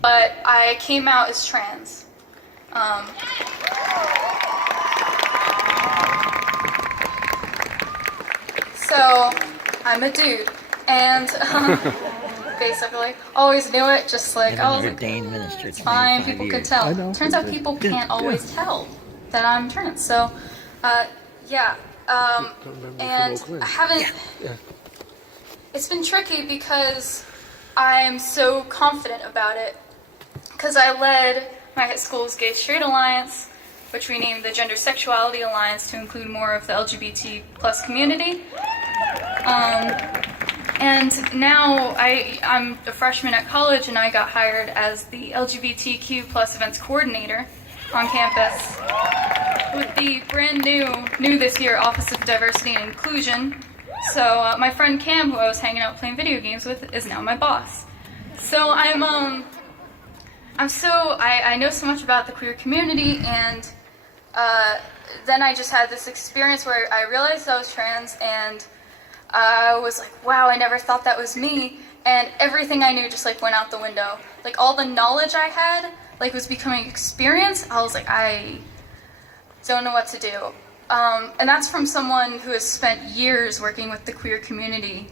but I came out as trans. So I'm a dude, and basically always knew it. Just like, oh, it's fine. People can tell. Turns out people can't always tell that I'm trans. So, yeah. And I haven't. It's been tricky because I'm so confident about it. Because I led my high school's Gay Straight Alliance, which we named the Gender Sexuality Alliance to include more of the LGBT plus community. And now I'm a freshman at college, and I got hired as the LGBTQ plus events coordinator on campus with the brand new this year Office of Diversity and Inclusion. So my friend Cam, who I was hanging out playing video games with, is now my boss. So I know so much about the queer community, and then I just had this experience where I realized I was trans, and I was like, wow, I never thought that was me, and everything I knew just like went out the window. Like all the knowledge I had like was becoming experience. I was like, I don't know what to do. And that's from someone who has spent years working with the queer community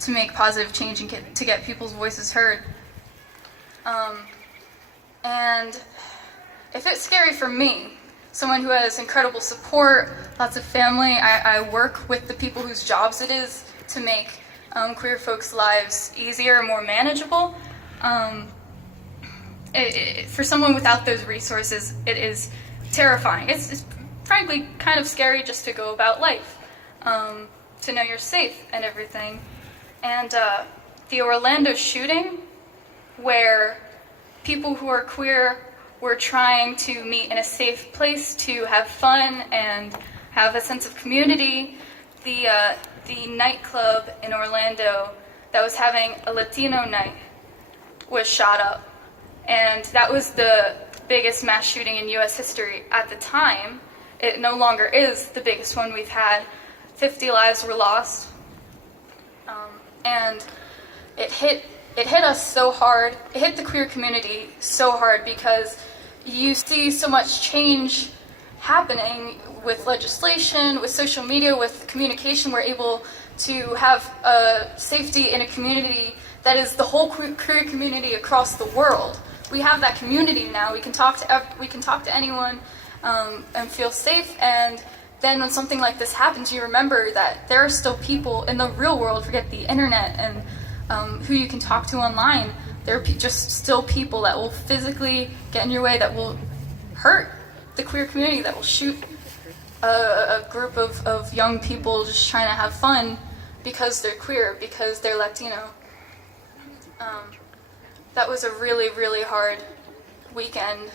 to make positive change and to get people's voices heard. And if it's scary for me, someone who has incredible support, lots of family, I work with the people whose jobs it is to make queer folks' lives easier and more manageable. For someone without those resources, it is terrifying. It's frankly kind of scary just to go about life, to know you're safe and everything. And the Orlando shooting, where people who are queer were trying to meet in a safe place to have fun and have a sense of community. The nightclub in Orlando that was having a Latino night was shot up. And that was the biggest mass shooting in US history at the time. It no longer is the biggest one we've had. 50 lives were lost. And it hit us so hard. It hit the queer community so hard because you see so much change happening with legislation, with social media, with communication. We're able to have safety in a community that is the whole queer community across the world. We have that community now. We can talk to anyone and feel safe. And then when something like this happens, you remember that there are still people in the real world. Forget the internet and who you can talk to online. There are just still people that will physically get in your way, that will hurt the queer community, that will shoot a group of young people just trying to have fun because they're queer, because they're Latino. That was a really, really hard weekend,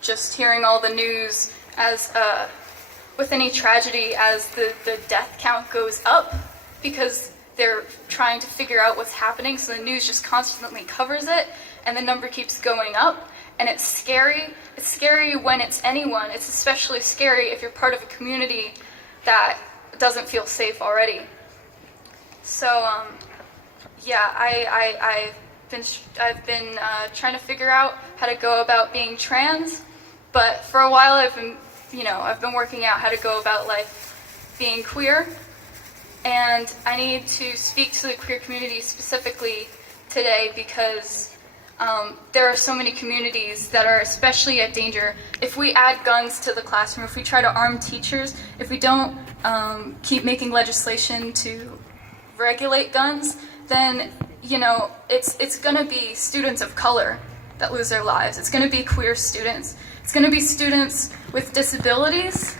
just hearing all the news as with any tragedy, as the death count goes up, because they're trying to figure out what's happening, so the news just constantly covers it, and the number keeps going up, and it's scary. It's scary when it's anyone. It's especially scary if you're part of a community that doesn't feel safe already. So, yeah, I've been trying to figure out how to go about being trans, but for a while I've been working out how to go about life being queer. And I need to speak to the queer community specifically today because there are so many communities that are especially at danger. If we add guns to the classroom, if we try to arm teachers, if we don't keep making legislation to regulate guns, then it's going to be students of color that lose their lives. It's going to be queer students. It's going to be students with disabilities,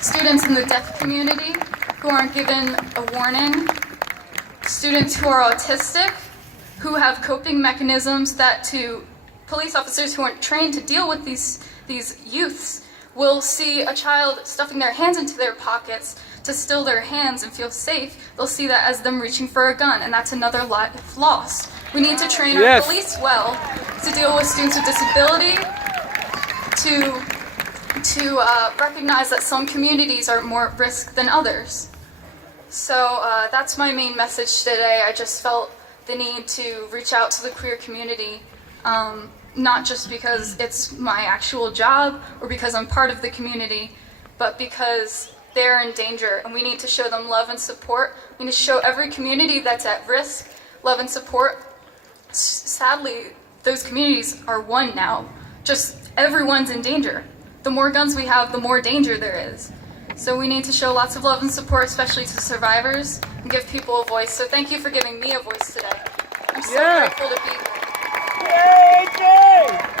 students in the deaf community who aren't given a warning, students who are autistic, who have coping mechanisms that to police officers who aren't trained to deal with these youths will see a child stuffing their hands into their pockets to still their hands and feel safe. They'll see that as them reaching for a gun, and that's another life lost. We need to train our police well to deal with students with disability, to recognize that some communities are more at risk than others. So that's my main message today. I just felt the need to reach out to the queer community not just because it's my actual job or because I'm part of the community, but because they're in danger, and we need to show them love and support. We need to show every community that's at risk love and support. Sadly, those communities are one now. Just everyone's in danger. The more guns we have, the more danger there is. So we need to show lots of love and support, especially to survivors, and give people a voice. So thank you for giving me a voice today. I'm so grateful to be here. Yay, AJ!